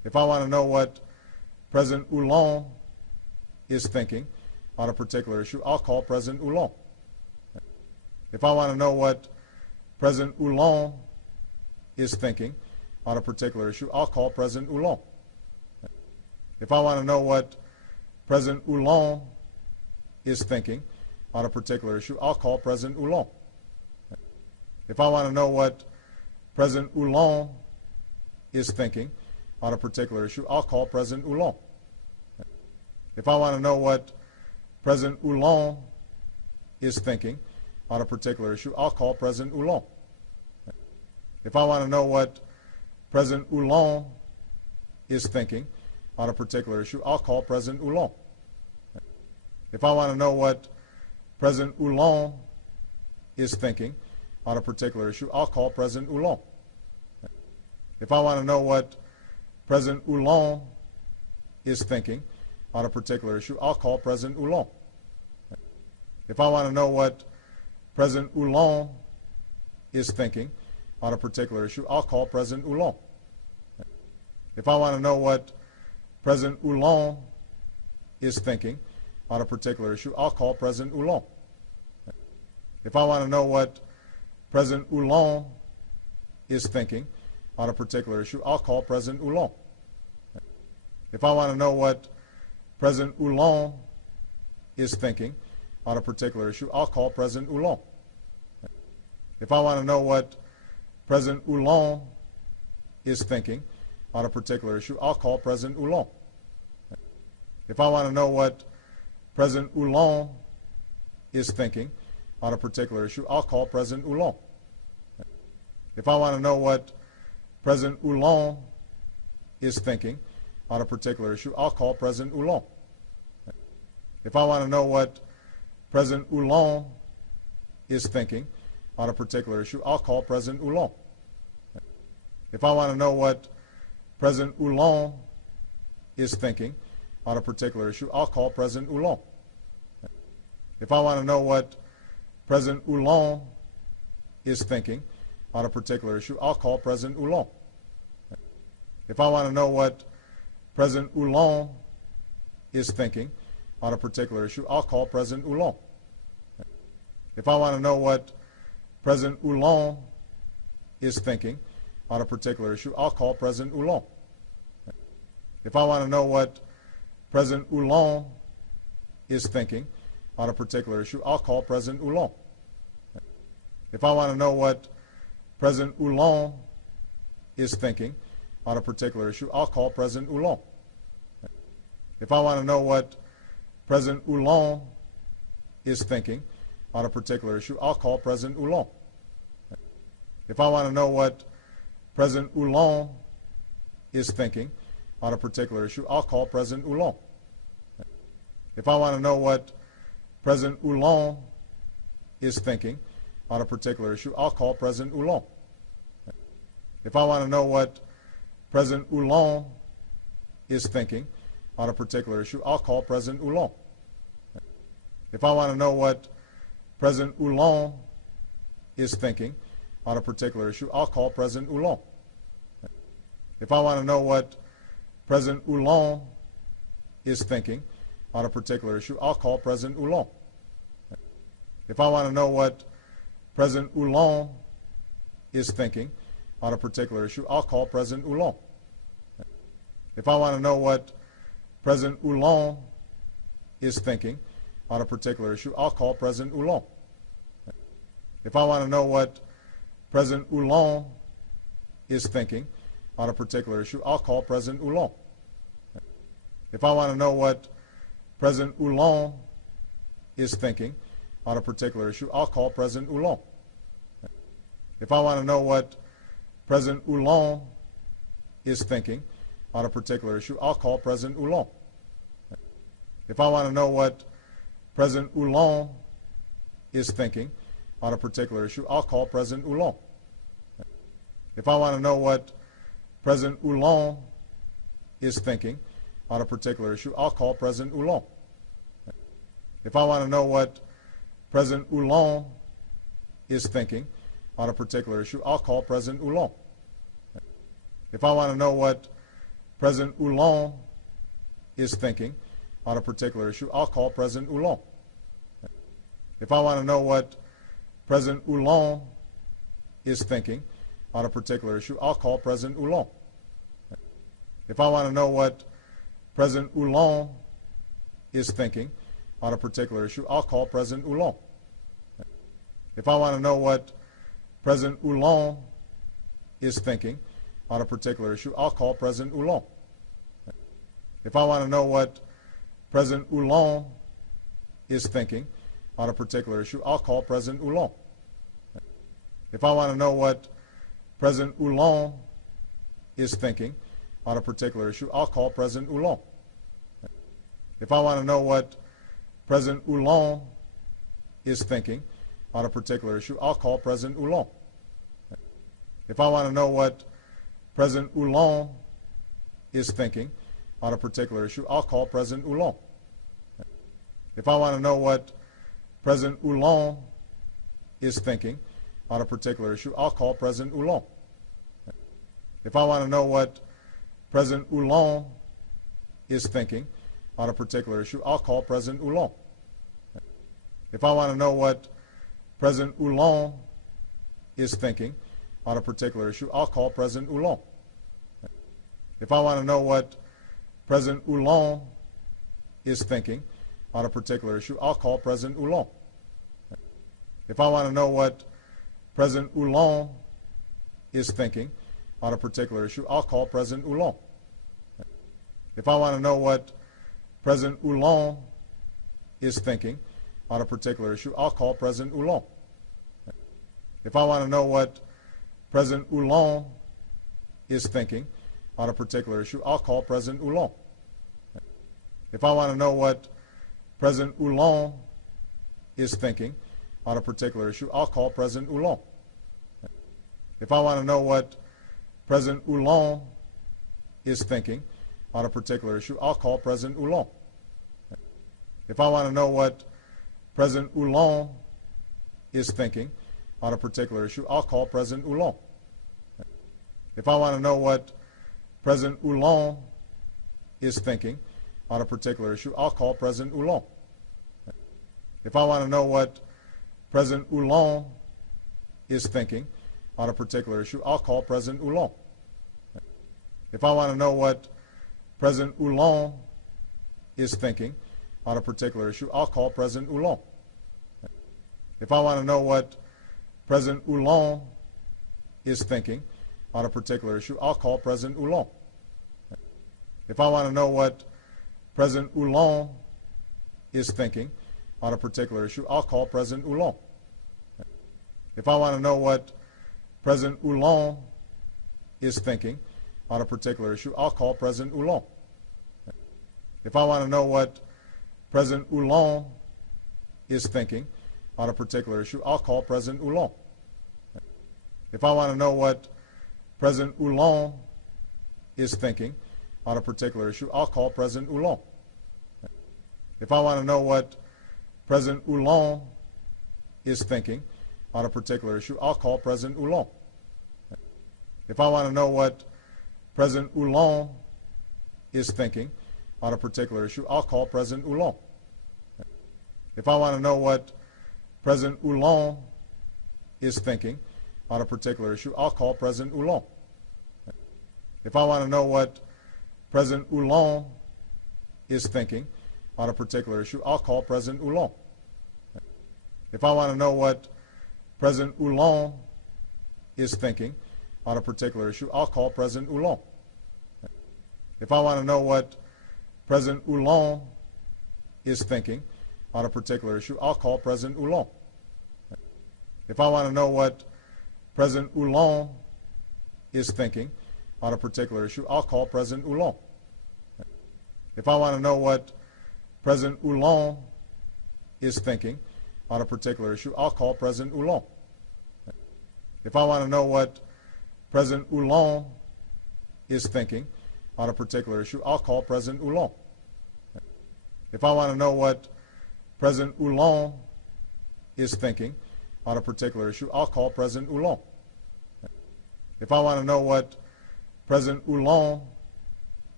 If I want to know what President Houllan is thinking on a particular issue, I'll call President Houllan. If I want to know what President Houllan is thinking on a particular issue, I'll call President Houllan. If I want to know what President Houllan is thinking on a particular issue, I'll call President Houllan. If I want to know what President Houllan is thinking on a particular issue, I'll call President Houllan. If I want to know what President Houllan is thinking on a particular issue, I'll call President Houllan. If I want to know what President Houllan is thinking on a particular issue, I'll call President Houllan. If I want to know what President Houllan is thinking on a particular issue, I'll call President Houllan. If I want to know what President Houllan is thinking on a particular issue, I'll call President Houllan. If I want to know what President Houllan is thinking on a particular issue, I'll call President Houllan. If I want to know what President Houllan is thinking on a particular issue, I'll call President Houllan. If I want to know what President Houllan is thinking on a particular issue, I'll call President Houllan. If I want to know what President Houllan is thinking on a particular issue, I'll call President Houllan. If I want to know what President Houllan is thinking on a particular issue, I'll call President Houllan. If I want to know what President Houllan is thinking on a particular issue, I'll call President Houllan. If I want to know what President Houllan is thinking on a particular issue, I'll call President Houllan. If I want to know what President Houllan is thinking on a particular issue, I'll call President Houllan. If I want to know what President Houllan is thinking on a particular issue, I'll call President Houllan. If I want to know what President Houllan is thinking on a particular issue, I'll call President Houllan. If I want to know what President Houllan is thinking on a particular issue, I'll call President Houllan. If I want to know what President Houllan is thinking on a particular issue, I'll call President Houllan. If I want to know what President Houllan is thinking on a particular issue, I'll call President Houllan. If I want to know what President Houllan is thinking on a particular issue, I'll call President Houllan. If I want to know what President Houllan is thinking on a particular issue, I'll call President Houllan. If I want to know what President Houllan is thinking on a particular issue, I'll call President Houllan. If I want to know what President Houllan is thinking on a particular issue, I'll call President Houllan. If I want to know what President Houllan is thinking on a particular issue, I'll call President Houllan. If I want to know what President Houllan is thinking on a particular issue, I'll call President Houllan. If I want to know what President Houllan is thinking on a particular issue, I'll call President Houllan. If I want to know what President Houllan is thinking on a particular issue, I'll call President Houllan. If I want to know what President Houllan is thinking on a particular issue, I'll call President Houllan. If I want to know what President Houllan is thinking on a particular issue, I'll call President Houllan. If I want to know what President Houllan is thinking on a particular issue, I'll call President Houllan. If I want to know what President Houllan is thinking on a particular issue, I'll call President Houllan. If I want to know what President Houllan is thinking on a particular issue, I'll call President Houllan. If I want to know what President Houllan is thinking on a particular issue, I'll call President Houllan. If I want to know what President Houllan is thinking on a particular issue, I'll call President Houllan. If I want to know what President Houllan is thinking on a particular issue, I'll call President Houllan. If I want to know what President Houllan is thinking on a particular issue, I'll call President Houllan. If I want to know what President Houllan is thinking on a particular issue, I'll call President Houllan. If I want to know what President Houllan is thinking on a particular issue, I'll call President Houllan. If I want to know what President Houllan is thinking on a particular issue, I'll call President Houllan. If I want to know what President Houllan is thinking on a particular issue, I'll call President Houllan. If I want to know what President Houllan is thinking on a particular issue, I'll call President Houllan. If I want to know what President Houllan is thinking on a particular issue, I'll call President Houllan. If I want to know what President Houllan is thinking on a particular issue, I'll call President Houllan. If I want to know what President Houllan is thinking on a particular issue, I'll call President Houllan. If I want to know what President Houllan is thinking on a particular issue, I'll call President Houllan. If I want to know what President Houllan is thinking on a particular issue, I'll call President Houllan. If I want to know what President Houllan is thinking on a particular issue, I'll call President Houllan. If I want to know what President Houllan is thinking on a particular issue, I'll call President Houllan. If I want to know what President Houllan is thinking on a particular issue, I'll call President Houllan. If I want to know what President Houllan is thinking on a particular issue, I'll call President Houllan. If I want to know what President Houllan is thinking on a particular issue, I'll call President Houllan. If I want to know what President Houllan is thinking on a particular issue, I'll call President Houllan. If I want to know what President Houllan is thinking on a particular issue, I'll call President Houllan. If I want to know what President Houllan is thinking on a particular issue, I'll call President Houllan. If I want to know what President Houllan is thinking on a particular issue, I'll call President Houllan. If I want to know what President Houllan is thinking on a particular issue, I'll call President Houllan. If I want to know what President Houllan is thinking on a particular issue, I'll call President Houllan. If I want to know what President Houllan is thinking on a particular issue, I'll call President Houllan. If I want to know what President Houllan is thinking on a particular issue, I'll call President Houllan. If I want to know what President Houllan is thinking on a particular issue, I'll call President Houllan. If I want to know what President Houllan is thinking on a particular issue, I'll call President Houllan. If I want to know what President Houllan is thinking on a particular issue, I'll call President Houllan. If I want to know what President Houllan is thinking on a particular issue, I'll call President Houllan. If I want to know what President Houllan is thinking on a particular issue, I'll call President Houllan. If I want to know what President Houllan is thinking on a particular issue, I'll call President Houllan. If I want to know what President Houllan is thinking on a particular issue, I'll call President Houllan. If I want to know what President Houllan is thinking on a particular issue, I'll call President Houllan. If I want to know what President Houllan is thinking on a particular issue, I'll call President Houllan. If I want to know what President Houllan is thinking on a particular issue, I'll call President Houllan. If I want to know what President Houllan is thinking on a particular issue, I'll call President Houllan. If I want to know what President Houllan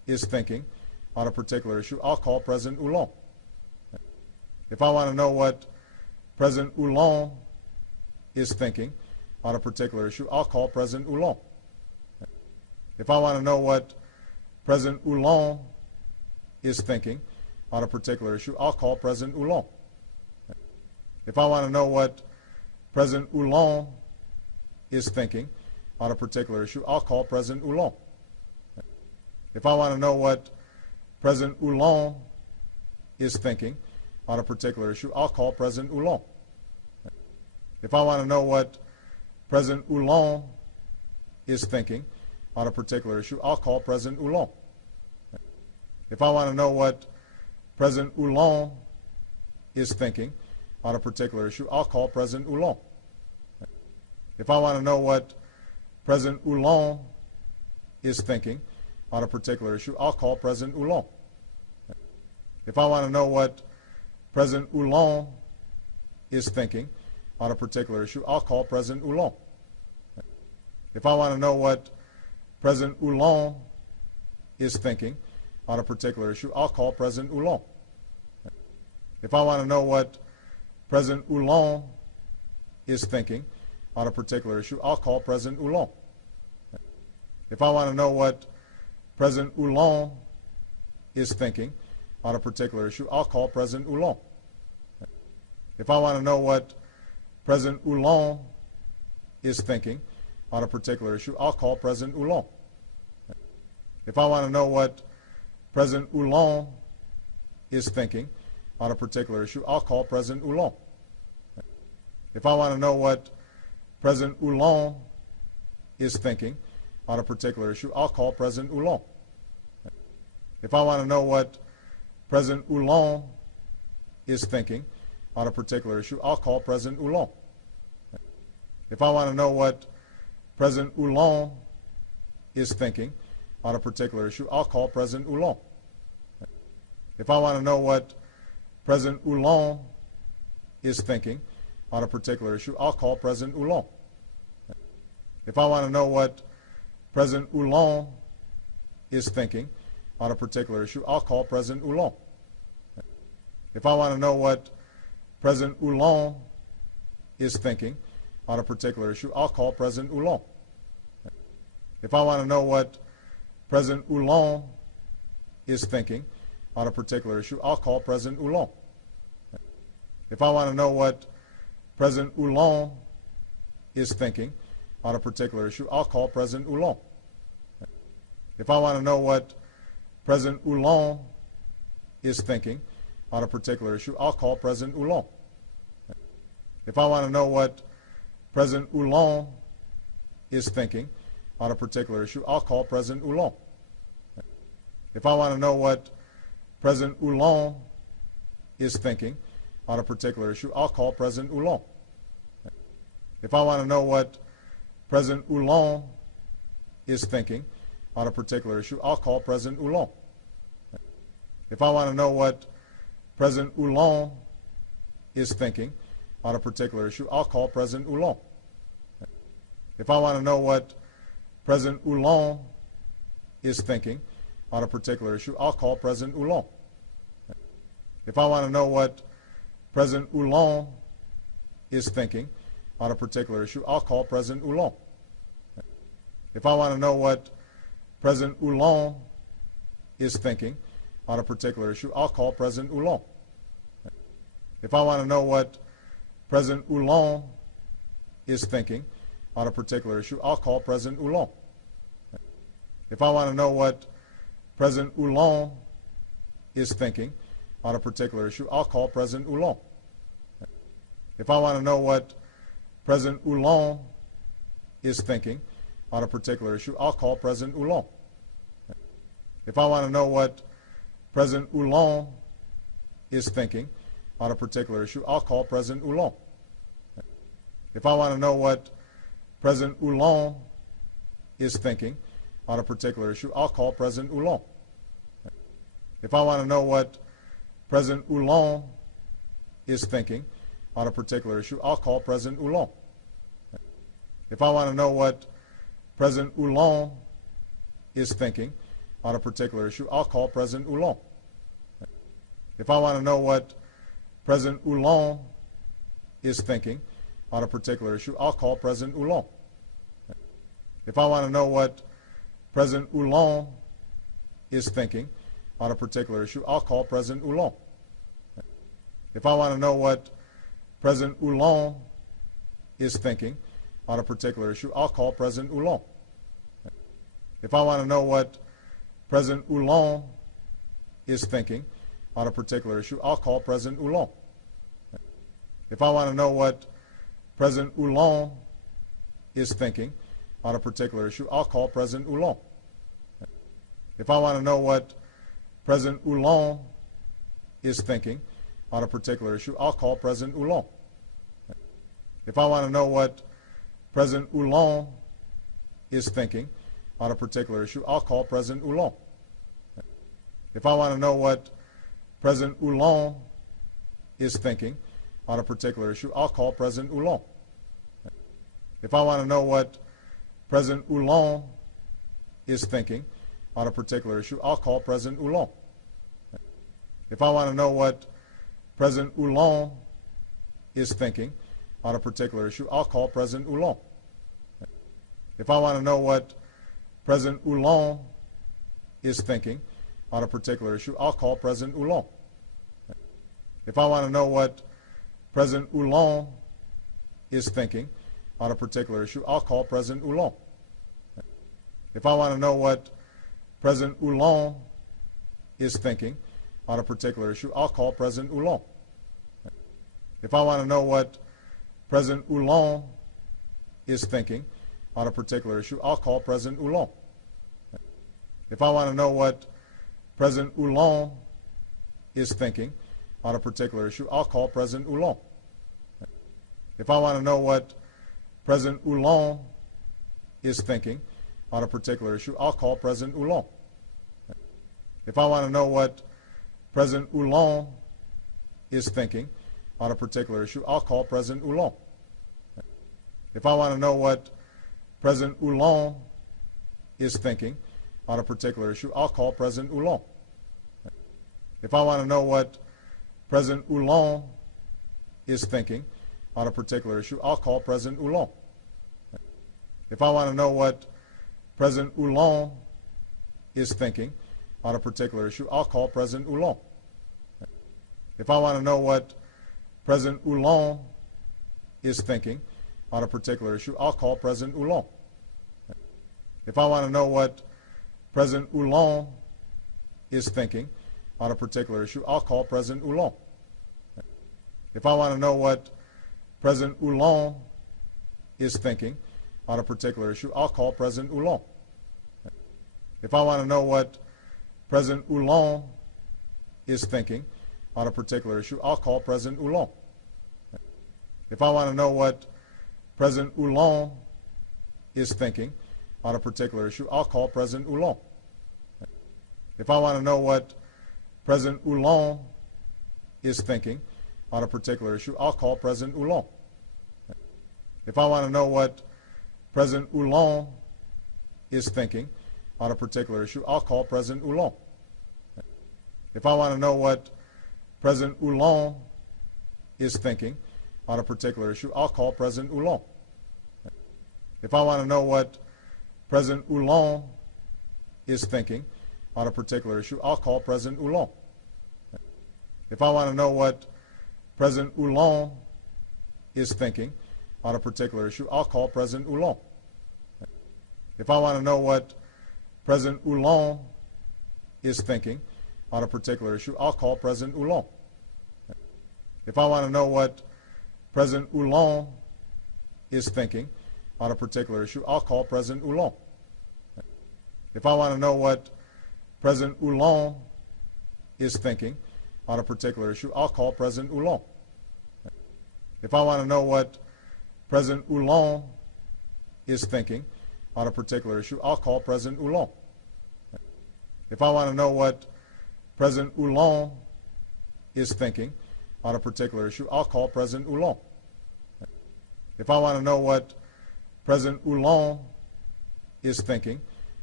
is thinking on a particular issue, I'll call President Houllan. If I want to know what President Houllan is thinking on a particular issue, I'll call President Houllan. If I want to know what President Houllan is thinking on a particular issue, I'll call President Houllan. If I want to know what President Houllan is thinking on a particular issue, I'll call President Houllan. If I want to know what President Houllan is thinking on a particular issue, I'll call President Houllan. If I want to know what President Houllan is thinking on a particular issue, I'll call President Houllan. If I want to know what President Houllan is thinking on a particular issue, I'll call President Houllan. If I want to know what President Houllan is thinking on a particular issue, I'll call President Houllan. If I want to know what President Houllan is thinking on a particular issue, I'll call President Houllan. If I want to know what President Houllan is thinking on a particular issue, I'll call President Houllan. If I want to know what President Houllan is thinking on a particular issue, I'll call President Houllan. If I want to know what President Houllan is thinking on a particular issue, I'll call President Houllan. If I want to know what President Houllan is thinking on a particular issue, I'll call President Houllan. If I want to know what President Houllan is thinking on a particular issue, I'll call President Houllan. If I want to know what President Houllan is thinking on a particular issue, I'll call President Houllan. If I want to know what President Houllan is thinking on a particular issue, I'll call President Houllan. If I want to know what President Houllan is thinking on a particular issue, I'll call President Houllan. If I want to know what President Houllan is thinking on a particular issue, I'll call President Houllan. If I want to know what President Houllan is thinking on a particular issue, I'll call President Houllan. If I want to know what President Houllan is thinking on a particular issue, I'll call President Houllan. If I want to know what President Houllan is thinking on a particular issue, I'll call President Houllan. If I want to know what President Houllan is thinking on a particular issue, I'll call President Houllan. If I want to know what President Houllan is thinking on a particular issue, I'll call President Houllan. If I want to know what President Houllan is thinking on a particular issue, I'll call President Houllan. If I want to know what President Houllan is thinking on a particular issue, I'll call President Houllan. If I want to know what President Houllan is thinking on a particular issue, I'll call President Houllan. If I want to know what President Houllan is thinking on a particular issue, I'll call President Houllan. If I want to know what President Houllan is thinking on a particular issue, I'll call President Houllan. If I want to know what President Houllan is thinking on a particular issue, I'll call President Houllan. If I want to know what President Houllan is thinking on a particular issue, I'll call President Houllan. If I want to know what President Houllan is thinking on a particular issue, I'll call President Houllan. If I want to know what President Houllan is thinking on a particular issue, I'll call President Houllan. If I want to know what President Houllan is thinking on a particular issue, I'll call President Houllan. If I want to know what President Houllan is thinking on a particular issue, I'll call President Houllan. If I want to know what President Houllan is thinking on a particular issue, I'll call President Houllan. If I want to know what President Houllan is thinking on a particular issue, I'll call President Houllan. If I want to know what President Houllan is thinking on a particular issue, I'll call President Houllan. If I want to know what President Houllan is thinking on a particular issue, I'll call President Houllan. If I want to know what President Houllan is thinking on a particular issue, I'll call President Houllan. If I want to know what President Houllan is thinking on a particular issue, I'll call President Houllan. If I want to know what President Houllan is thinking on a particular issue, I'll call President Houllan. If I want to know what President Houllan is thinking on a particular issue, I'll call President Houllan. If I want to know what President Houllan is thinking on a particular issue, I'll call President Houllan. If I want to know what President Houllan is thinking on a particular issue, I'll call President Houllan. If I want to know what President Houllan is thinking on a particular issue, I'll call President Houllan. If I want to know what President Houllan is thinking on a particular issue, I'll call President Houllan. If I want to know what President Houllan is thinking on a particular issue, I'll call President Houllan. If I want to know what President Houllan is thinking on a particular issue, I'll call President Houllan. If I want to know what President Houllan is thinking on a particular issue, I'll call President Houllan. If I want to know what President Houllan is thinking on a particular issue, I'll call President Houllan. If I want to know what President Houllan is thinking on a particular issue, I'll call President Houllan. If I want to know what President Houllan is thinking on a particular issue, I'll call President Houllan. If I want to know what President Houllan is thinking on a particular issue, I'll call President Houllan. If I want to know what President Houllan is thinking on a particular issue, I'll call President Houllan. If I want to know what President Houllan is thinking on a particular issue, I'll call President Houllan. If I want to know what President Houllan is thinking on a particular issue, I'll call President Houllan. If I want to know what President Houllan is thinking on a particular issue, I'll call President Houllan. If I want to know what President Houllan is thinking on a particular issue, I'll call President Houllan. If I want to know what President Houllan is thinking on a particular issue, I'll call President Houllan. If I want to know what President Houllan is thinking on a particular issue, I'll call President Houllan. If I want to know what President Houllan is thinking on a particular issue, I'll call President Houllan. If I want to know what President Houllan is thinking on a particular issue, I'll call President Houllan. If I want to know what President Houllan is thinking on a particular issue, I'll call President Houllan. If I want to know what President Houllan is thinking on a particular issue, I'll call President Houllan. If I want to know what President Houllan is thinking on a particular issue, I'll call President Houllan. If I want to know what President Houllan is thinking on a particular issue, I'll call President Houllan. If I want to know what President Houllan is thinking on a particular issue, I'll call President Houllan. If I want to know what President Houllan is thinking on a particular issue, I'll call President Houllan. If I want to know what President Houllan is thinking on a particular issue, I'll call President Houllan. If I want to know what President Houllan is thinking on a particular issue, I'll call President Houllan. If I want to know what President Houllan is thinking on a particular issue, I'll call President Houllan. If I want to know what President Houllan is thinking on a particular issue, I'll call President Houllan. If I want to know what President Houllan is thinking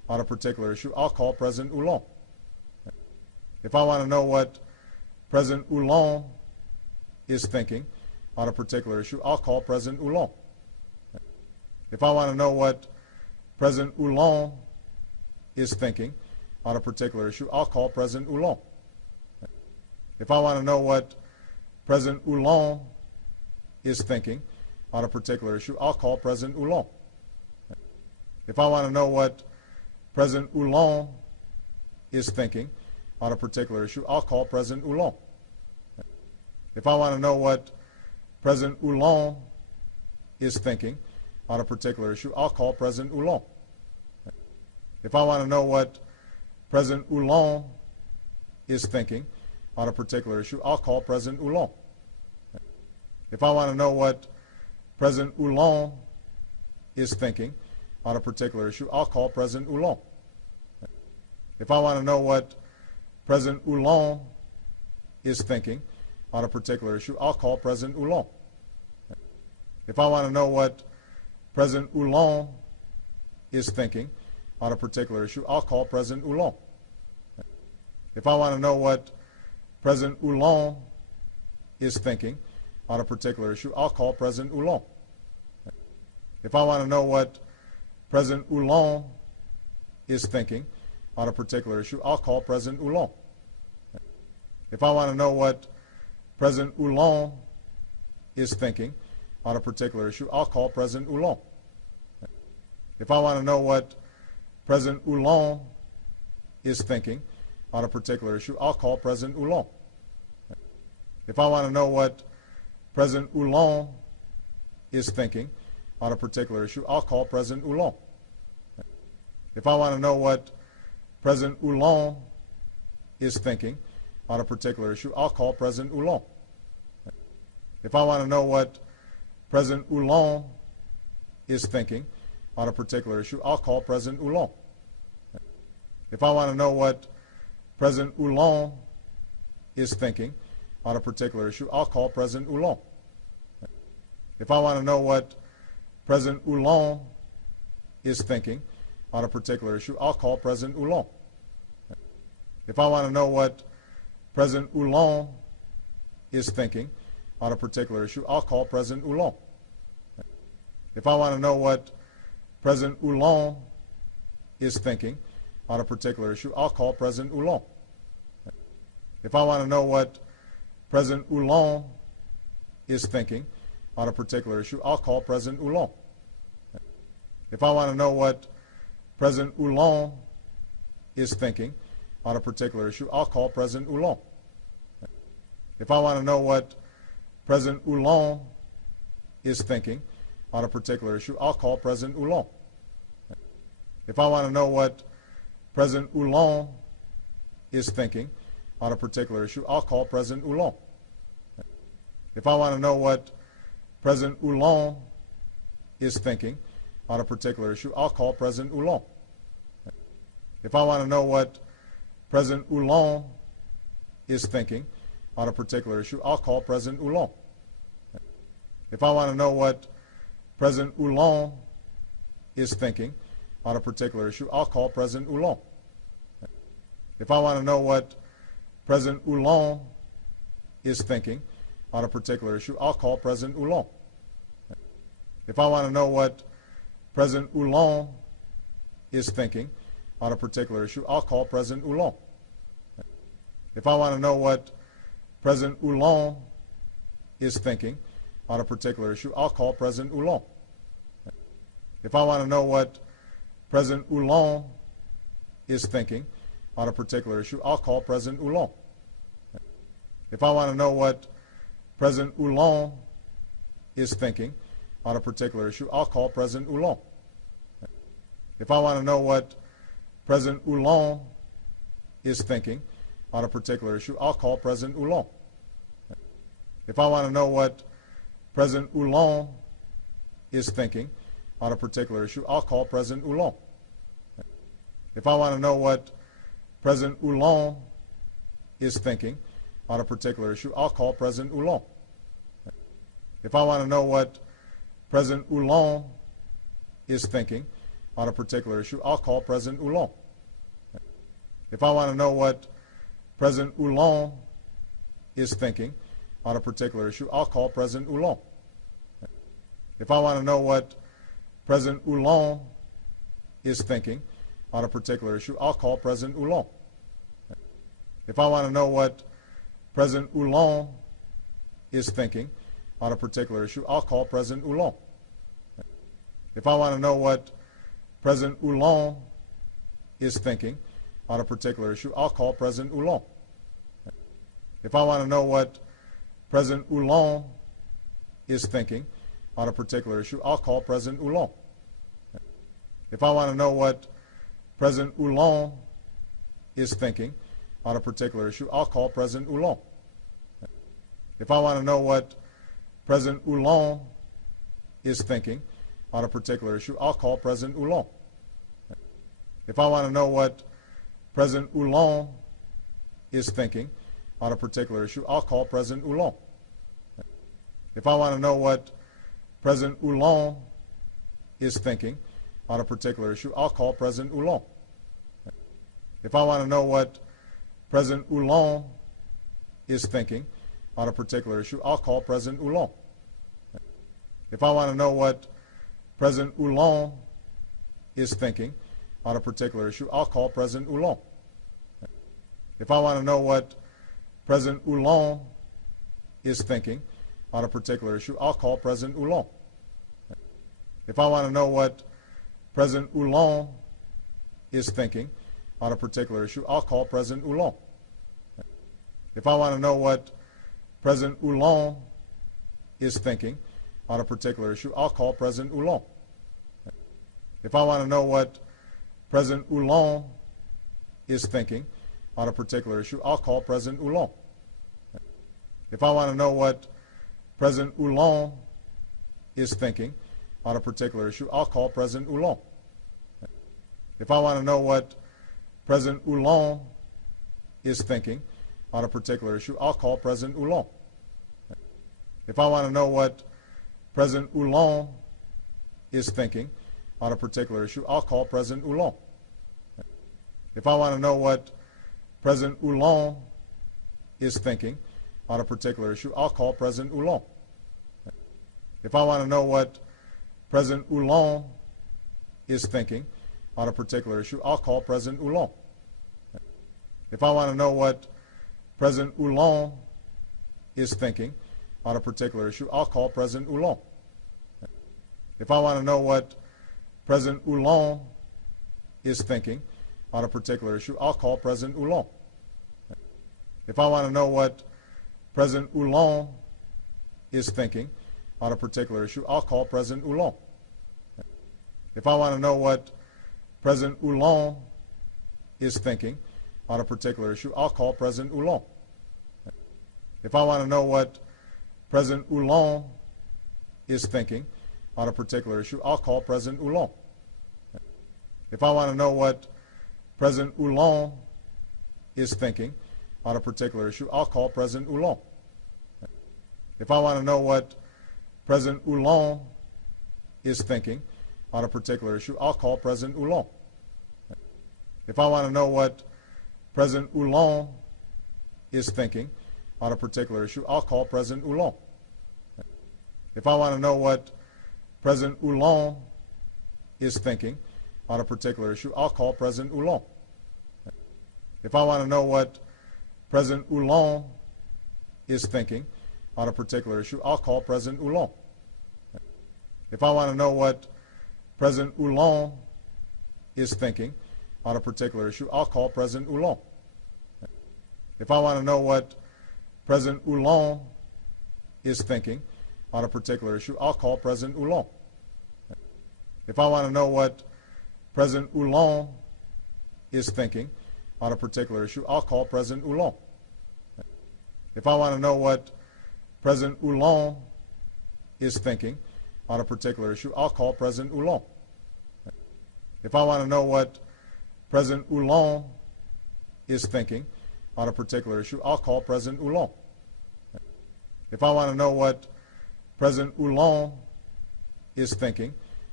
on a particular issue, I'll call President Houllan. If I want to know what President Houllan is thinking on a particular issue, I'll call President Houllan. If I want to know what President Houllan is thinking on a particular issue, I'll call President Houllan. If I want to know what President Houllan is thinking on a particular issue, I'll call President Houllan. If I want to know what President Houllan is thinking on a particular issue, I'll call President Houllan. If I want to know what President Houllan is thinking on a particular issue, I'll call President Houllan. If I want to know what President Houllan is thinking on a particular issue, I'll call President Houllan. If I want to know what President Houllan is thinking on a particular issue, I'll call President Houllan. If I want to know what President Houllan is thinking on a particular issue, I'll call President Houllan. If I want to know what President Houllan is thinking on a particular issue, I'll call President Houllan. If I want to know what President Houllan is thinking on a particular issue, I'll call President Houllan. If I want to know what President Houllan is thinking on a particular issue, I'll call President Houllan. If I want to know what President Houllan is thinking on a particular issue, I'll call President Houllan. If I want to know what President Houllan is thinking on a particular issue, I'll call President Houllan. If I want to know what President Houllan is thinking on a particular issue, I'll call President Houllan. If I want to know what President Houllan is thinking on a particular issue, I'll call President Houllan. If I want to know what President Houllan is thinking on a particular issue, I'll call President Houllan. If I want to know what President Houllan is thinking on a particular issue, I'll call President Houllan. If I want to know what President Houllan is thinking on a particular issue, I'll call President Houllan. If I want to know what President Houllan is thinking on a particular issue, I'll call President Houllan. If I want to know what President Houllan is thinking on a particular issue, I'll call President Houllan. If I want to know what President Houllan is thinking on a particular issue, I'll call President Houllan. If I want to know what President Houllan is thinking on a particular issue, I'll call President Houllan. If I want to know what President Houllan is thinking on a particular issue, I'll call President Houllan. If I want to know what President Houllan is thinking on a particular issue, I'll call President Houllan. If I want to know what President Houllan is thinking on a particular issue, I'll call President Houllan. If I want to know what President Houllan is thinking on a particular issue, I'll call President Houllan. If I want to know what President Houllan is thinking on a particular issue, I'll call President Houllan. If I want to know what President Houllan is thinking on a particular issue, I'll call President Houllan. If I want to know what President Houllan is thinking on a particular issue, I'll call President Houllan. If I want to know what President Houllan is thinking on a particular issue, I'll call President Houllan. If I want to know what President Houllan is thinking on a particular issue, I'll call President Houllan. If I want to know what President Houllan is thinking on a particular issue, I'll call President Houllan. If I want to know what President Houllan is thinking on a particular issue, I'll call President Houllan. If I want to know what President Houllan is thinking on a particular issue, I'll call President Houllan. If I want to know what President Houllan is thinking on a particular issue, I'll call President Houllan. If I want to know what President Houllan is thinking on a particular issue, I'll call President Houllan. If I want to know what President Houllan is thinking on a particular issue, I'll call President Houllan. If I want to know what President Houllan is thinking on a particular issue, I'll call President Houllan. If I want to know what President Houllan is thinking on a particular issue, I'll call President Houllan. If I want to know what President Houllan is thinking on a particular issue, I'll call President Houllan. If I want to know what President Houllan is thinking on a particular issue, I'll call President Houllan. If I want to know what President Houllan is thinking on a particular issue, I'll call President Houllan. If I want to know what President Houllan is thinking on a particular issue, I'll call President Houllan. If I want to know what President Houllan is thinking on a particular issue, I'll call President Houllan. If I want to know what President Houllan is thinking on a particular issue, I'll call President Houllan. If I want to know what President Houllan is thinking on a particular issue, I'll call President Houllan. If I want to know what President Houllan is thinking on a particular issue, I'll call President Houllan. If I want to know what President Houllan is thinking on a particular issue, I'll call President Houllan. If I want to know what President Houllan is thinking on a particular issue, I'll call President Houllan. If I want to know what President Houllan is thinking on a particular issue, I'll call President Houllan. If I want to know what President Houllan is thinking on a particular issue, I'll call President Houllan. If I want to know what President Houllan is thinking on a particular issue, I'll call President Houllan. If I want to know what President Houllan is thinking on a particular issue, I'll call President Houllan. If I want to know what President Houllan is thinking on a particular issue, I'll call President Houllan. If I want to know what President Houllan is thinking on a particular issue, I'll call President Houllan. If I want to know what President Houllan is thinking on a particular issue, I'll call President Houllan. If I want to know what President Houllan is thinking on a particular issue, I'll call President Houllan. If I want to know what President Houllan is thinking on a particular issue, I'll call President Houllan. If I want to know what President Houllan is thinking on a particular issue, I'll call President Houllan. If I want to know what President Houllan is thinking on a particular issue, I'll call President Houllan. If I want to know what President Houllan is thinking on a particular issue, I'll call President Houllan. If I want to know what President Houllan is thinking on a particular issue, I'll call President Houllan. If I want to know what President Houllan is thinking on a particular issue, I'll call President Houllan. If I want to know what President Houllan is thinking on a particular issue, I'll call President Houllan. If I want to know what President Houllan is thinking on a particular issue, I'll call President Houllan. If I want to know what President Houllan is thinking on a particular issue, I'll call President Houllan. If I want to know what President Houllan is thinking on a particular issue, I'll call President Houllan. If I want to know what President Houllan is thinking on a particular issue, I'll call President Houllan. If I want to know what President Houllan is thinking on a particular issue, I'll call President Houllan. If I want to know what President Houllan is thinking on a particular issue, I'll call President Houllan. If I want to know what President Houllan is thinking on a particular issue, I'll call President Houllan. If I want to know what President Houllan is thinking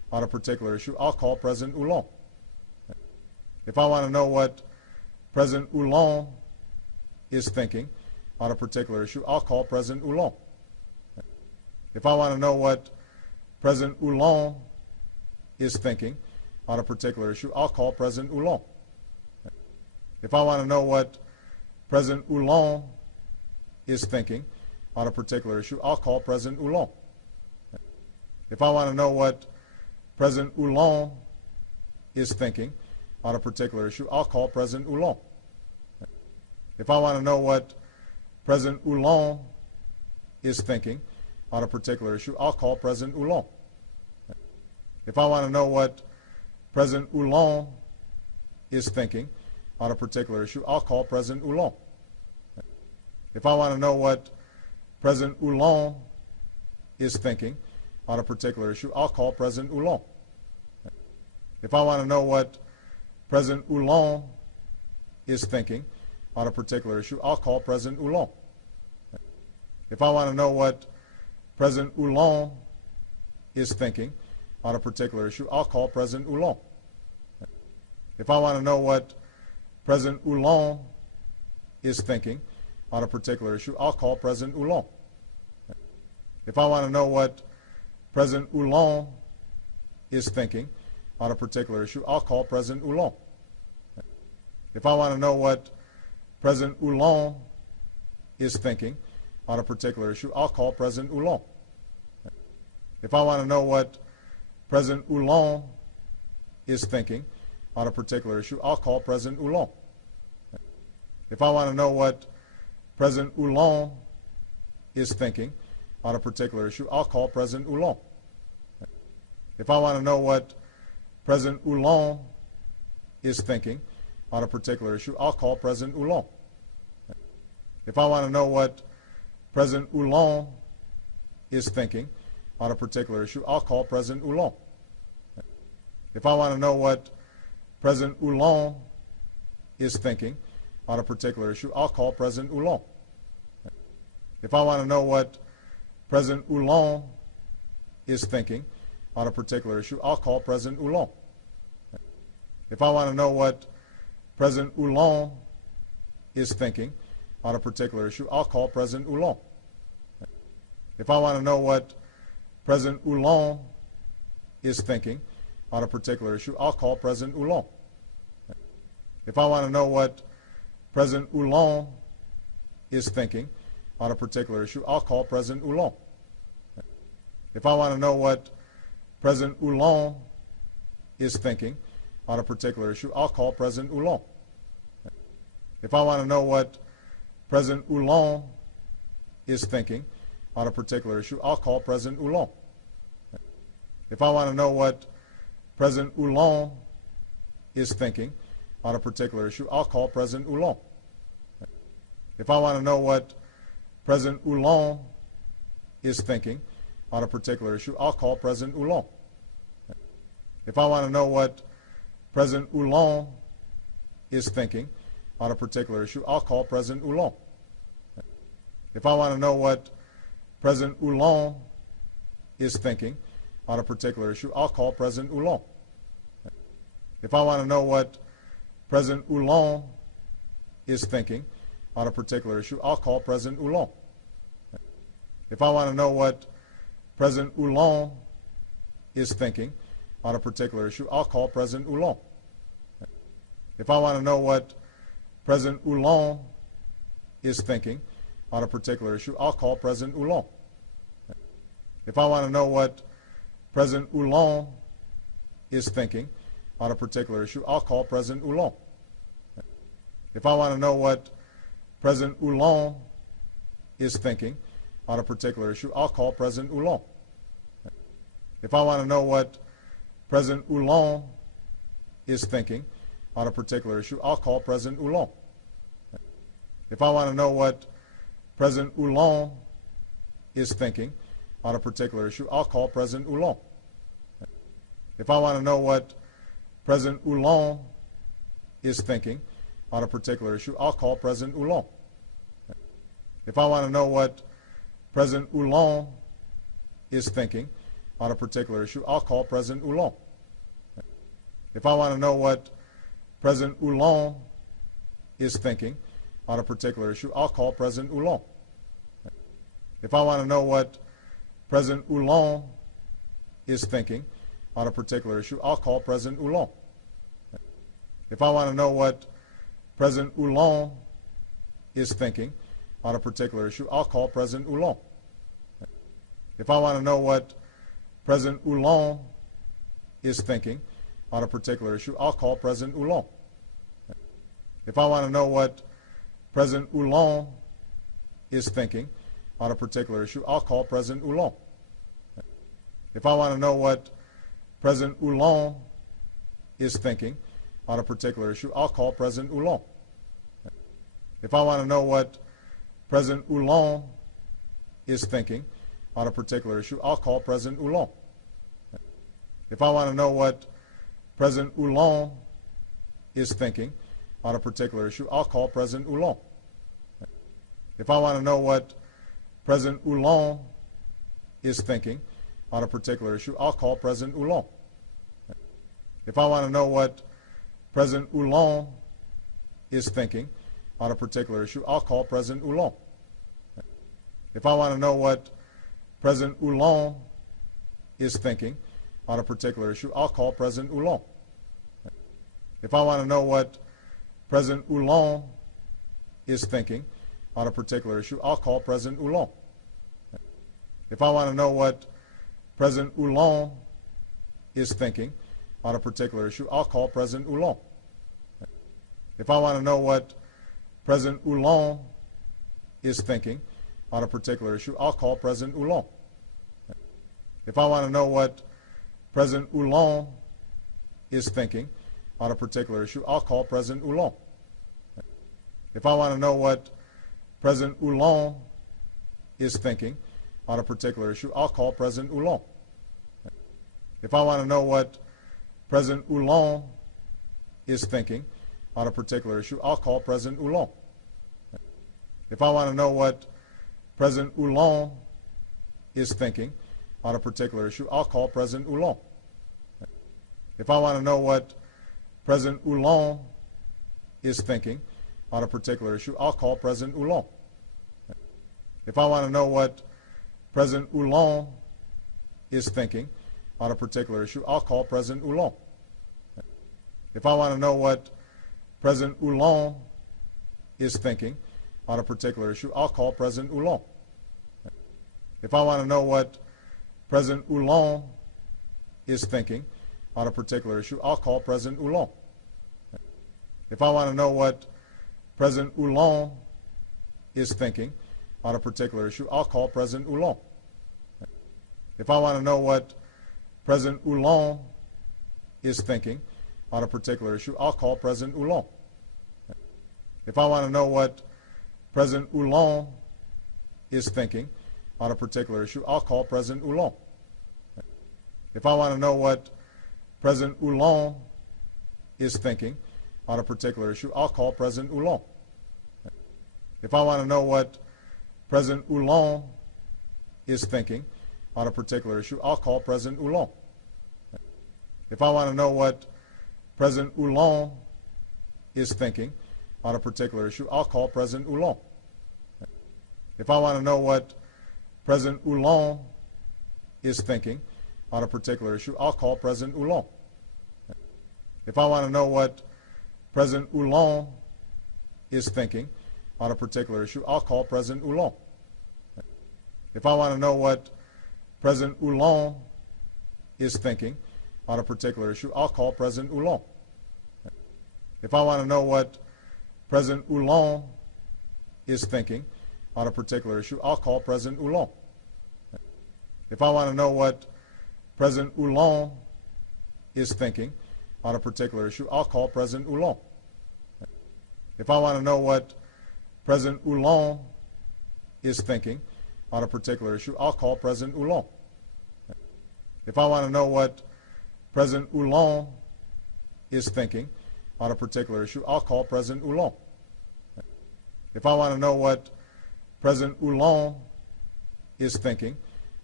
on a particular issue, I'll call President Houllan. If I want to know what President Houllan is thinking on a particular issue, I'll call President Houllan. If I want to know what President Houllan is thinking on a particular issue, I'll call President Houllan. If I want to know what President Houllan is thinking on a particular issue, I'll call President Houllan. If I want to know what President Houllan is thinking on a particular issue, I'll call President Houllan. If I want to know what President Houllan is thinking on a particular issue, I'll call President Houllan. If I want to know what President Houllan is thinking on a particular issue, I'll call President Houllan. If I want to know what President Houllan is thinking on a particular issue, I'll call President Houllan. If I want to know what President Houllan is thinking on a particular issue, I'll call President Houllan. If I want to know what President Houllan is thinking on a particular issue, I'll call President Houllan. If I want to know what President Houllan is thinking on a particular issue, I'll call President Houllan. If I want to know what President Houllan is thinking on a particular issue, I'll call President Houllan. If I want to know what President Houllan is thinking on a particular issue, I'll call President Houllan. If I want to know what President Houllan is thinking on a particular issue, I'll call President Houllan. If I want to know what President Houllan is thinking on a particular issue, I'll call President Houllan. If I want to know what President Houllan is thinking on a particular issue, I'll call President Houllan. If I want to know what President Houllan is thinking on a particular issue, I'll call President Houllan. If I want to know what President Houllan is thinking on a particular issue, I'll call President Houllan. If I want to know what President Houllan is thinking on a particular issue, I'll call President Houllan. If I want to know what President Houllan is thinking on a particular issue, I'll call President Houllan. If I want to know what President Houllan is thinking on a particular issue, I'll call President Houllan. If I want to know what President Houllan is thinking on a particular issue, I'll call President Houllan. If I want to know what President Houllan is thinking on a particular issue, I'll call President Houllan. If I want to know what President Houllan is thinking on a particular issue, I'll call President Houllan. If I want to know what President Houllan is thinking on a particular issue, I'll call President Houllan. If I want to know what President Houllan is thinking on a particular issue, I'll call President Houllan. If I want to know what President Houllan is thinking on a particular issue, I'll call President Houllan. If I want to know what President Houllan is thinking on a particular issue, I'll call President Houllan. If I want to know what President Houllan is thinking on a particular issue, I'll call President Houllan. If I want to know what President Houllan is thinking on a particular issue, I'll call President Houllan. If I want to know what President Houllan is thinking on a particular issue, I'll call President Houllan. If I want to know what President Houllan is thinking on a particular issue, I'll call President Houllan. If I want to know what President Houllan is thinking on a particular issue, I'll call President Houllan. If I want to know what President Houllan is thinking on a particular issue, I'll call President Houllan. If I want to know what President Houllan is thinking on a particular issue, I'll call President Houllan. If I want to know what President Houllan is thinking on a particular issue, I'll call President Houllan. If I want to know what President Houllan is thinking on a particular issue, I'll call President Houllan. If I want to know what President Houllan is thinking on a particular issue, I'll call President Houllan. If I want to know what President Houllan is thinking on a particular issue, I'll call President Houllan. If I want to know what President Houllan is thinking on a particular issue, I'll call President Houllan. If I want to know what President Houllan is thinking on a particular issue, I'll call President Houllan. If I want to know what President Houllan is thinking on a particular issue, I'll call President Houllan. If I want to know what President Houllan is thinking on a particular issue, I'll call President Houllan. If I want to know what President Houllan is thinking on a particular issue, I'll call President Houllan. If I want to know what President Houllan is thinking on a particular issue, I'll call President Houllan. If I want to know what President Houllan is thinking on a particular issue, I'll call President Houllan. If I want to know what President Houllan is thinking on a particular issue, I'll call President Houllan. If I want to know what President Houllan is thinking on a particular issue, I'll call President Houllan. If I want to know what President Houllan is thinking on a particular issue, I'll call President Houllan. If I want to know what President Houllan is thinking on a particular issue, I'll call President Houllan. If I want to know what President Houllan is thinking on a particular issue, I'll call President Houllan. If I want to know what President Houllan is thinking on a particular issue, I'll call President Houllan. If I want to know what President Houllan is thinking on a particular issue, I'll call President Houllan. If I want to know what President Houllan is thinking on a particular issue, I'll call President Houllan. If I want to know what President Houllan is thinking on a particular issue, I'll call President Houllan. If I want to know what President Houllan is thinking on a particular issue, I'll call President Houllan. If I want to know what President Houllan is thinking on a particular issue, I'll call President Houllan. If I want to know what President Houllan is thinking on a particular issue, I'll call President Houllan. If I want to know what President Houllan is thinking on a particular issue, I'll call President Houllan. If I want to know what President Houllan is thinking on a particular issue, I'll call President Houllan. If I want to know what President Houllan is thinking on a particular issue, I'll call President Houllan. If I want to know what President Houllan is thinking on a particular issue, I'll call President Houllan. If I want to know what President Houllan is thinking on a particular issue, I'll call President Houllan. If I want to know what President Houllan is thinking on a particular issue, I'll call President Houllan. If I want to know what President Houllan is thinking on a particular issue, I'll call President Houllan. If I want to know what President Houllan is thinking on a particular issue, I'll call President Houllan. If I want to know what President Houllan is thinking on a particular issue, I'll call President Houllan. If I want to know what President Houllan is thinking on a particular issue, I'll call President Houllan. If I want to know what President Houllan is thinking on a particular issue, I'll call President Houllan. If I want to know what President Houllan is thinking on a particular issue, I'll call President Houllan. If I want to know what President Houllan is thinking on a particular issue, I'll call President Houllan. If I want to know what President Houllan is thinking on a particular issue, I'll call President Houllan. If I want to know what President Houllan is thinking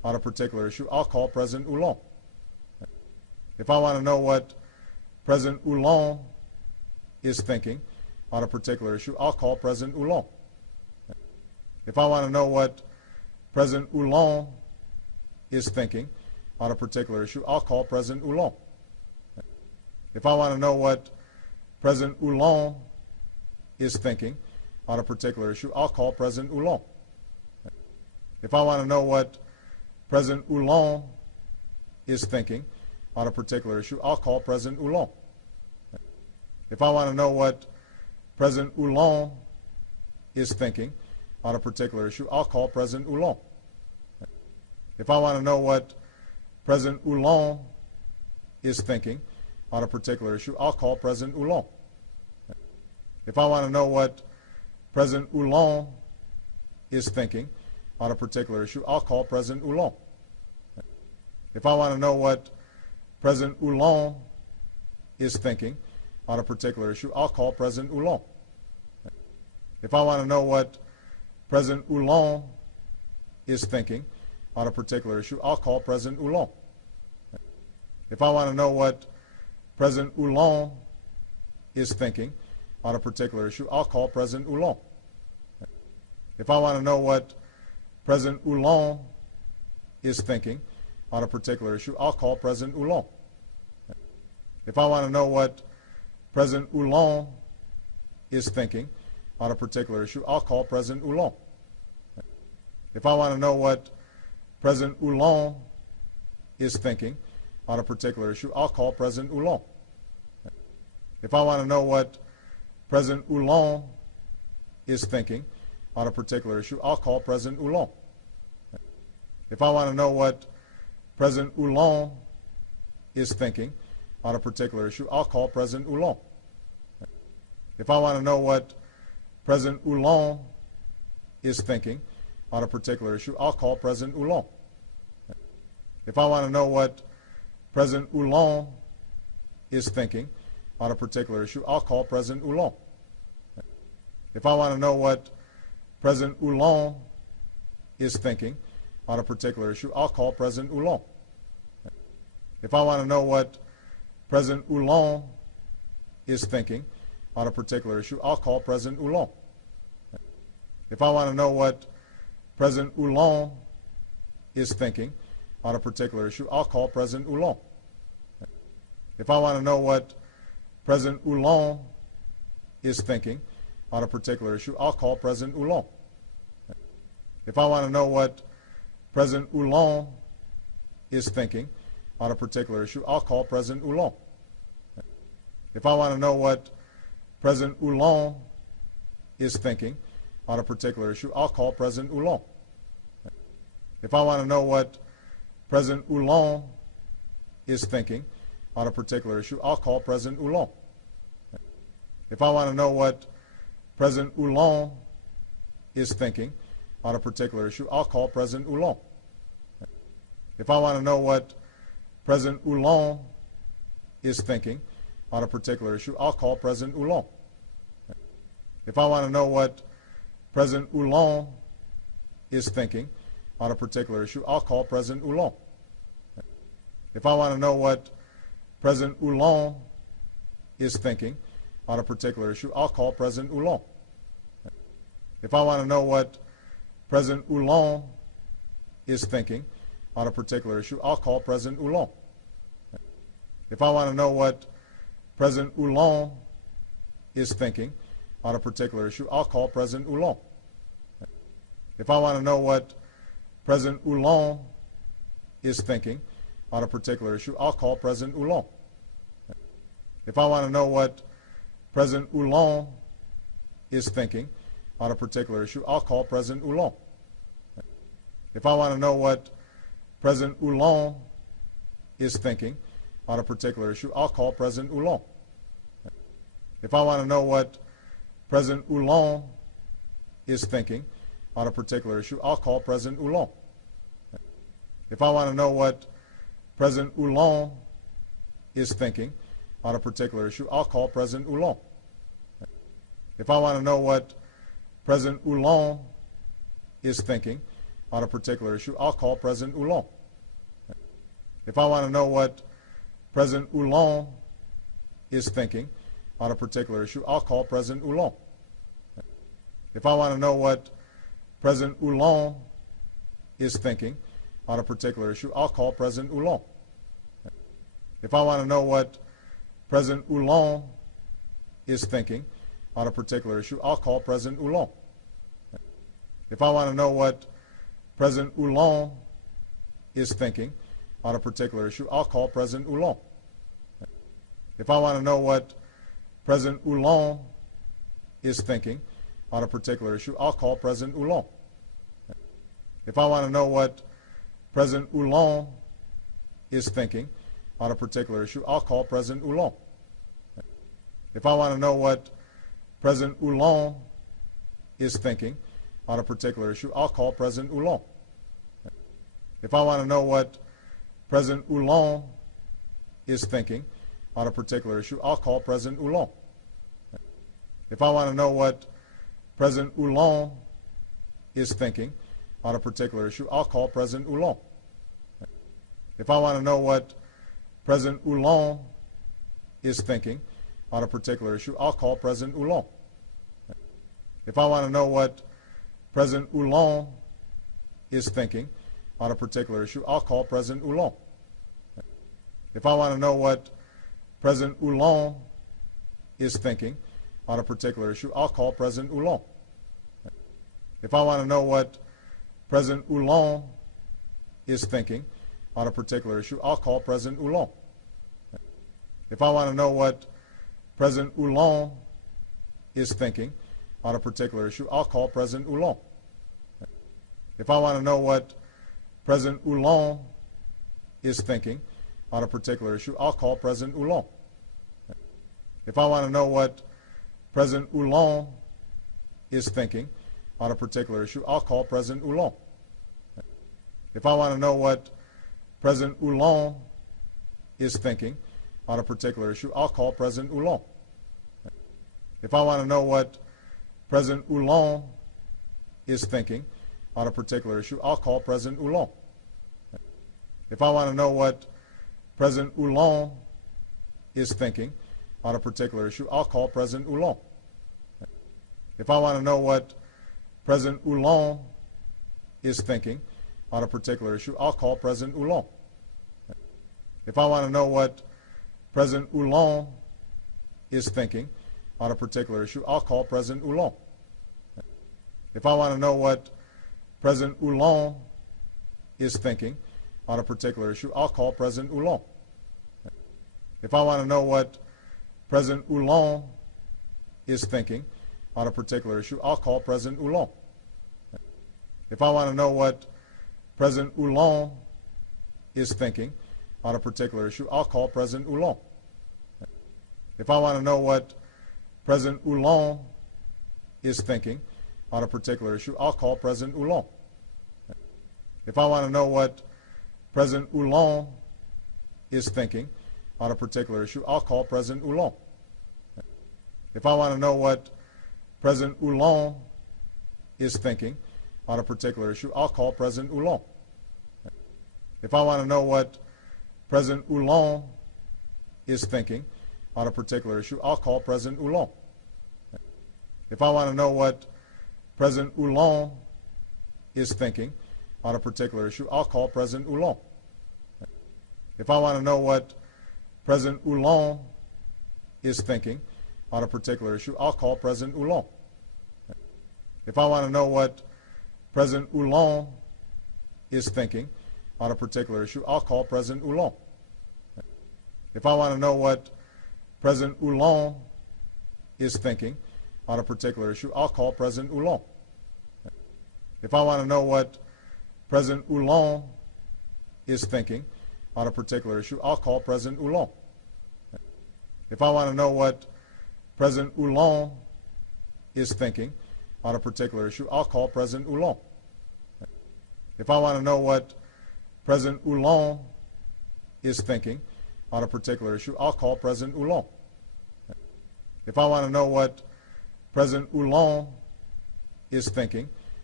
on a particular issue, I'll call President Houllan. If I want to know what President Houllan is thinking on a particular issue, I'll call President Houllan. If I want to know what President Houllan is thinking on a particular issue, I'll call President Houllan. If I want to know what President Houllan is thinking on a particular issue, I'll call President Houllan. If I want to know what President Houllan is thinking on a particular issue, I'll call President Houllan. If I want to know what President Houllan is thinking on a particular issue, I'll call President Houllan. If I want to know what President Houllan is thinking on a particular issue, I'll call President Houllan. If I want to know what President Houllan is thinking on a particular issue, I'll call President Houllan. If I want to know what President Houllan is thinking on a particular issue, I'll call President Houllan. If I want to know what President Houllan is thinking on a particular issue, I'll call President Houllan. If I want to know what President Houllan is thinking on a particular issue, I'll call President Houllan. If I want to know what President Houllan is thinking on a particular issue, I'll call President Houllan. If I want to know what President Houllan is thinking on a particular issue, I'll call President Houllan. If I want to know what President Houllan is thinking on a particular issue, I'll call President Houllan. If I want to know what President Houllan is thinking on a particular issue, I'll call President Houllan. If I want to know what President Houllan is thinking on a particular issue, I'll call President Houllan. If I want to know what President Houllan is thinking on a particular issue, I'll call President Houllan. If I want to know what President Houllan is thinking on a particular issue, I'll call President Houllan. If I want to know what President Houllan is thinking on a particular issue, I'll call President Houllan. If I want to know what President Houllan is thinking on a particular issue, I'll call President Houllan. If I want to know what President Houllan is thinking on a particular issue, I'll call President Houllan. If I want to know what President Houllan is thinking on a particular issue, I'll call President Houllan. If I want to know what President Houllan is thinking on a particular issue, I'll call President Houllan. If I want to know what President Houllan is thinking on a particular issue, I'll call President Houllan. If I want to know what President Houllan is thinking on a particular issue, I'll call President Houllan. If I want to know what President Houllan is thinking on a particular issue, I'll call President Houllan. If I want to know what President Houllan is thinking on a particular issue, I'll call President Houllan. If I want to know what President Houllan is thinking on a particular issue, I'll call President Houllan. If I want to know what President Houllan is thinking on a particular issue, I'll call President Houllan. If I want to know what President Houllan is thinking on a particular issue, I'll call President Houllan. If I want to know what President Houllan is thinking on a particular issue, I'll call President Houllan. If I want to know what President Houllan is thinking on a particular issue, I'll call President Houllan. If I want to know what President Houllan is thinking on a particular issue, I'll call President Houllan. If I want to know what President Houllan is thinking on a particular issue, I'll call President Houllan. If I want to know what President Houllan is thinking on a particular issue, I'll call President Houllan. If I want to know what President Houllan is thinking on a particular issue, I'll call President Houllan. If I want to know what President Houllan is thinking on a particular issue, I'll call President Houllan. If I want to know what President Houllan is thinking on a particular issue, I'll call President Houllan. If I want to know what President Houllan is thinking on a particular issue, I'll call President Houllan. If I want to know what President Houllan is thinking on a particular issue, I'll call President Houllan. If I want to know what President Houllan is thinking on a particular issue, I'll call President Houllan. If I want to know what President Houllan is thinking on a particular issue, I'll call President Houllan. If I want to know what President Houllan is thinking on a particular issue, I'll call President Houllan. If I want to know what President Houllan is thinking on a particular issue, I'll call President Houllan. If I want to know what President Houllan is thinking on a particular issue, I'll call President Houllan. If I want to know what President Houllan is thinking on a particular issue, I'll call President Houllan. If I want to know what President Houllan is thinking on a particular issue, I'll call President Houllan. If I want to know what President Houllan is thinking on a particular issue, I'll call President Houllan. If I want to know what President Houllan is thinking on a particular issue, I'll call President Houllan. If I want to know what President Houllan is thinking on a particular issue, I'll call President Houllan. If I want to know what President Houllan is thinking on a particular issue, I'll call President Houllan. If I want to know what President Houllan is thinking on a particular issue, I'll call President Houllan. If I want to know what President Houllan is thinking on a particular issue, I'll call President Houllan. If I want to know what President Houllan is thinking on a particular issue, I'll call President Houllan. If I want to know what President Houllan is thinking on a particular issue, I'll call President Houllan. If I want to know what President Houllan is thinking on a particular issue, I'll call President Houllan. If I want to know what President Houllan is thinking on a particular issue, I'll call President Houllan. If I want to know what President Houllan is thinking on a particular issue, I'll call President Houllan. If I want to know what President Houllan is thinking on a particular issue, I'll call President Houllan. If I want to know what President Houllan is thinking on a particular issue, I'll call President Houllan. If I want to know what President Houllan is thinking on a particular issue, I'll call President Houllan. If I want to know what President Houllan is thinking on a particular issue, I'll call President Houllan. If I want to know what President Houllan is thinking on a particular issue, I'll call President Houllan. If I want to know what President Houllan is thinking on a particular issue, I'll call President Houllan. If I want to know what President Houllan is thinking on a particular issue, I'll call President Houllan. If I want to know what President Houllan is thinking on a particular issue, I'll call President Houllan. If I want to know what President Houllan is thinking on a particular issue, I'll call President Houllan. If I want to know what President Houllan is thinking on a particular issue, I'll call President Houllan. If I want to know what President Houllan is thinking on a particular issue, I'll call President Houllan. If I want to know what President Houllan is thinking on a particular issue, I'll call President Houllan. If I want to know what President Houllan is thinking on a particular issue, I'll call President Houllan. If I want to know what President Houllan is thinking on a particular issue, I'll call President Houllan. If I want to know what President Houllan is thinking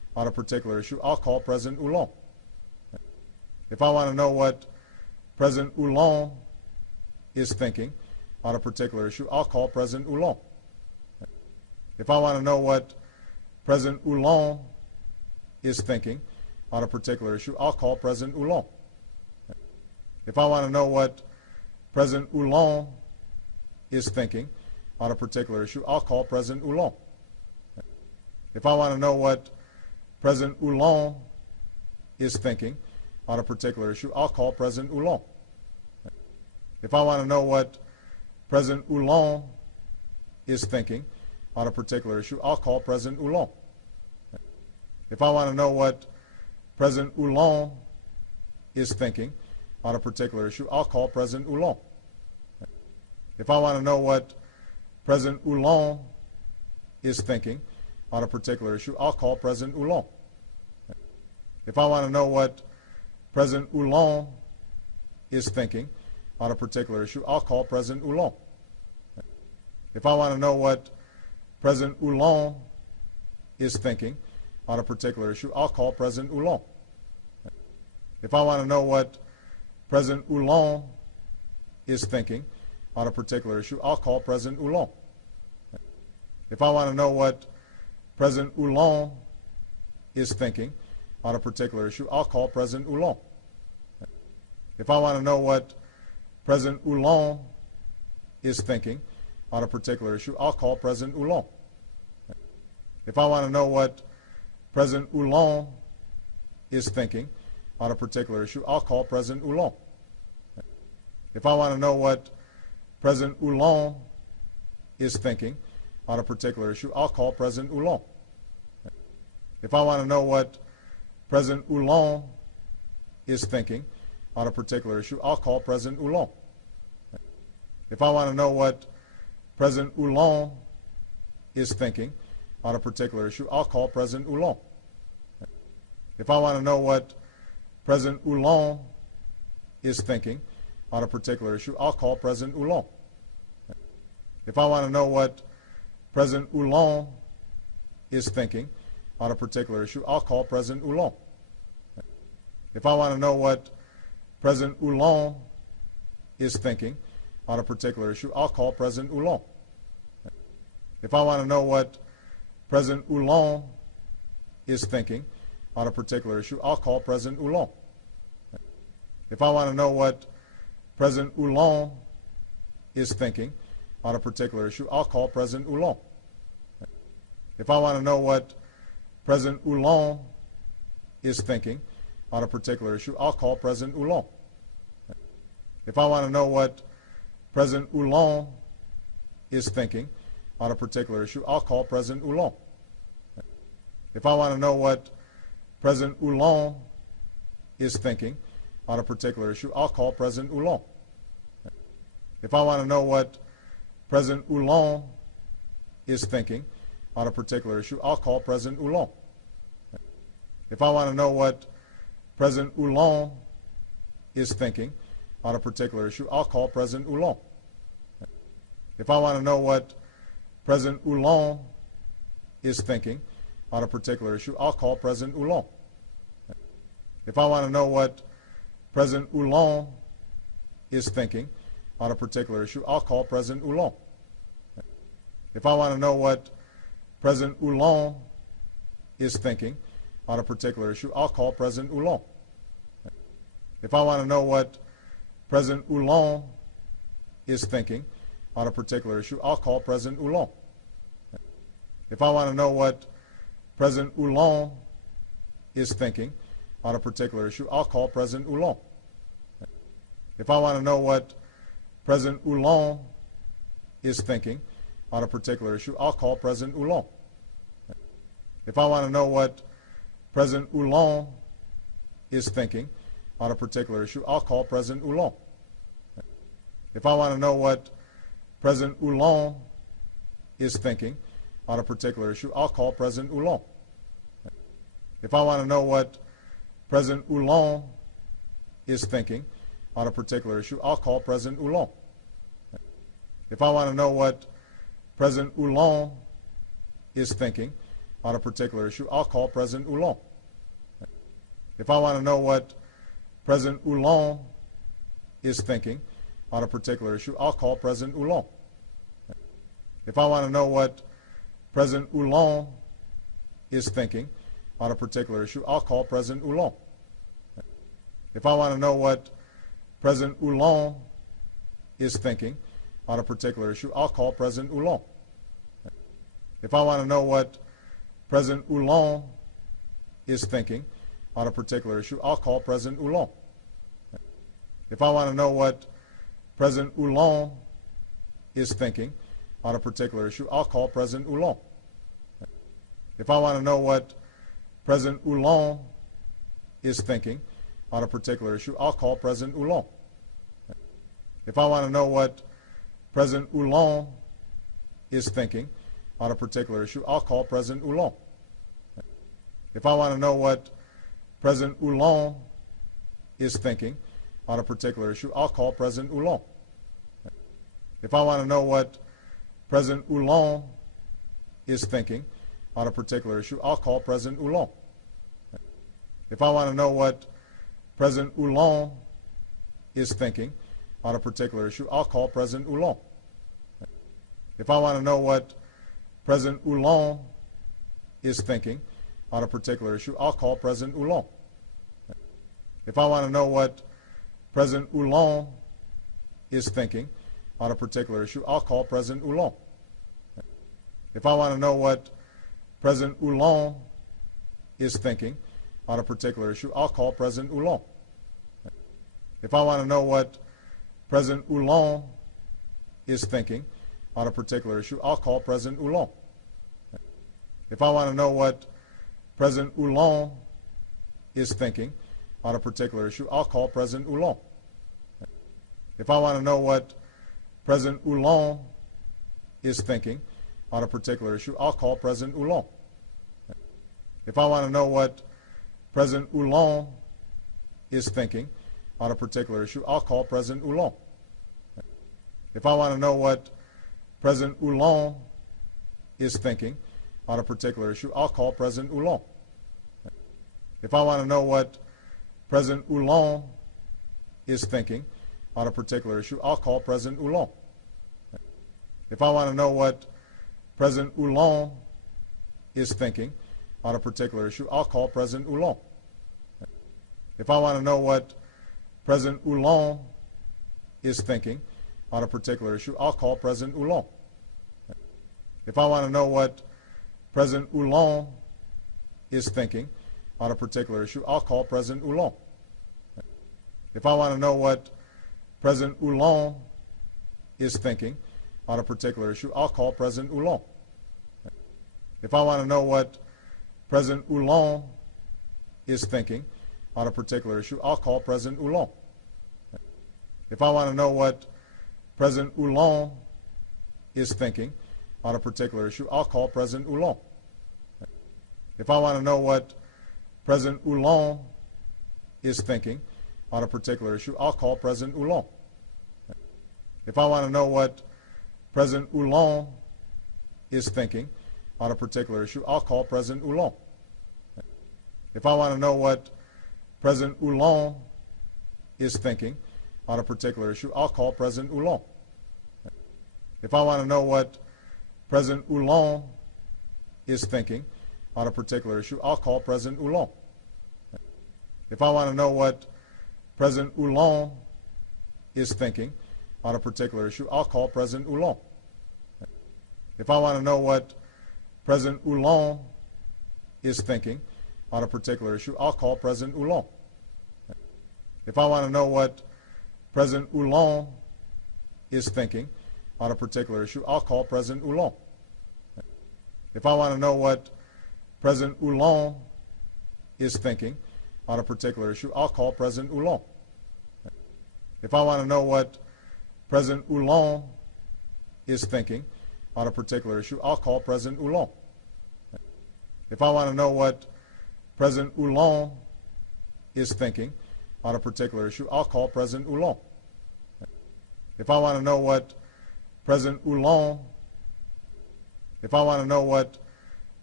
on a particular issue, I'll call President Houllan. If I want to know what President Houllan is thinking on a particular issue, I'll call President Houllan. If I want to know what President Houllan is thinking on a particular issue, I'll call President Houllan. If I want to know what President Houllan is thinking on a particular issue, I'll call President Houllan. If I want to know what President Houllan is thinking on a particular issue, I'll call President Houllan. If I want to know what President Houllan is thinking on a particular issue, I'll call President Houllan. If I want to know what President Houllan is thinking on a particular issue, I'll call President Houllan. If I want to know what President Houllan is thinking on a particular issue, I'll call President Houllan. If I want to know what President Houllan is thinking on a particular issue, I'll call President Houllan. If I want to know what President Houllan is thinking on a particular issue, I'll call President Houllan. If I want to know what President Houllan is thinking on a particular issue, I'll call President Houllan. If I want to know what President Houllan is thinking on a particular issue, I'll call President Houllan. If I want to know what President Houllan is thinking on a particular issue, I'll call President Houllan. If I want to know what President Houllan is thinking on a particular issue, I'll call President Houllan. If I want to know what President Houllan is thinking on a particular issue, I'll call President Houllan. If I want to know what President Houllan is thinking on a particular issue, I'll call President Houllan. If I want to know what President Houllan is thinking on a particular issue, I'll call President Houllan. If I want to know what President Houllan is thinking on a particular issue, I'll call President Houllan. If I want to know what President Houllan is thinking on a particular issue, I'll call President Houllan. If I want to know what President Houllan is thinking on a particular issue, I'll call President Houllan. If I want to know what President Houllan is thinking on a particular issue, I'll call President Houllan. If I want to know what President Houllan is thinking on a particular issue, I'll call President Houllan. If I want to know what President Houllan is thinking on a particular issue, I'll call President Houllan. If I want to know what President Houllan is thinking on a particular issue, I'll call President Houllan. If I want to know what President Houllan is thinking on a particular issue, I'll call President Houllan. If I want to know what President Houllan is thinking on a particular issue, I'll call President Houllan. If I want to know what President Houllan is thinking on a particular issue, I'll call President Houllan. If I want to know what President Houllan is thinking on a particular issue, I'll call President Houllan. If I want to know what President Houllan is thinking on a particular issue, I'll call President Houllan. If I want to know what President Houllan is thinking on a particular issue, I'll call President Houllan. If I want to know what President Houllan is thinking on a particular issue, I'll call President Houllan. If I want to know what President Houllan is thinking on a particular issue, I'll call President Houllan. If I want to know what President Houllan is thinking on a particular issue, I'll call President Houllan. If I want to know what President Houllan is thinking on a particular issue, I'll call President Houllan. If I want to know what President Houllan is thinking on a particular issue, I'll call President Houllan. If I want to know what President Houllan is thinking on a particular issue, I'll call President Houllan. If I want to know what President Houllan is thinking on a particular issue, I'll call President Houllan. If I want to know what President Houllan is thinking on a particular issue, I'll call President Houllan. If I want to know what President Houllan is thinking on a particular issue, I'll call President Houllan. If I want to know what President Houllan is thinking on a particular issue, I'll call President Houllan. If I want to know what President Houllan is thinking on a particular issue, I'll call President Houllan. If I want to know what President Houllan is thinking on a particular issue, I'll call President Houllan. If I want to know what President Houllan is thinking on a particular issue, I'll call President Houllan. If I want to know what President Houllan is thinking on a particular issue, I'll call President Houllan. If I want to know what President Houllan is thinking on a particular issue, I'll call President Houllan. If I want to know what President Houllan is thinking on a particular issue, I'll call President Houllan. If I want to know what President Houllan is thinking on a particular issue, I'll call President Houllan. If I want to know what President Houllan is thinking on a particular issue, I'll call President Houllan. If I want to know what President Houllan is thinking on a particular issue, I'll call President Houllan. If I want to know what President Houllan is thinking on a particular issue, I'll call President Houllan. If I want to know what President Houllan is thinking on a particular issue, I'll call President Houllan. If I want to know what President Houllan is thinking on a particular issue, I'll call President Houllan. If I want to know what President Houllan is thinking on a particular issue, I'll call President Houllan. If I want to know what President Houllan is thinking on a particular issue, I'll call President Houllan. If I want to know what President Houllan is thinking on a particular issue, I'll call President Houllan. If I want to know what President Houllan is thinking on a particular issue, I'll call President Houllan. If I want to know what President Houllan is thinking on a particular issue, I'll call President Houllan. If I want to know what President Houllan is thinking on a particular issue, I'll call President Houllan. If I want to know what President Houllan is thinking on a particular issue, I'll call President Houllan. If I want to know what President Houllan is thinking on a particular issue, I'll call President Houllan. If I want to know what President Houllan is thinking on a particular issue, I'll call President Houllan. If I want to know what President Houllan is thinking on a particular issue, I'll call President Houllan. If I want to know what President Houllan is thinking on a particular issue, I'll call President Houllan. If I want to know what President Houllan is thinking on a particular issue, I'll call President Houllan. If I want to know what President Houllan is thinking on a particular issue, I'll call President Houllan. If I want to know what President Houllan is thinking on a particular issue, I'll call President Houllan. If I want to know what President Houllan is thinking on a particular issue, I'll call President Houllan. If I want to know what President Houllan is thinking on a particular issue, I'll call President Houllan. If I want to know what President Houllan is thinking on a particular issue, I'll call President Houllan. If I want to know what President Houllan is thinking on a particular issue, I'll call President Houllan. If I want to know what President Houllan is thinking on a particular issue, I'll call President Houllan. If I want to know what President Houllan is thinking on a particular issue, I'll call President Houllan. If I want to know what President Houllan, if I want to know what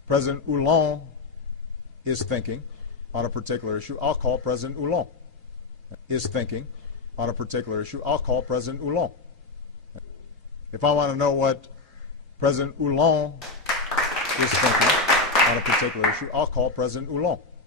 President Houllan is thinking on a particular issue, I'll call President Houllan. Is thinking on a particular issue, I'll call President Houllan. If I want to know what President Houllan is thinking on a particular issue, I'll call President Houllan.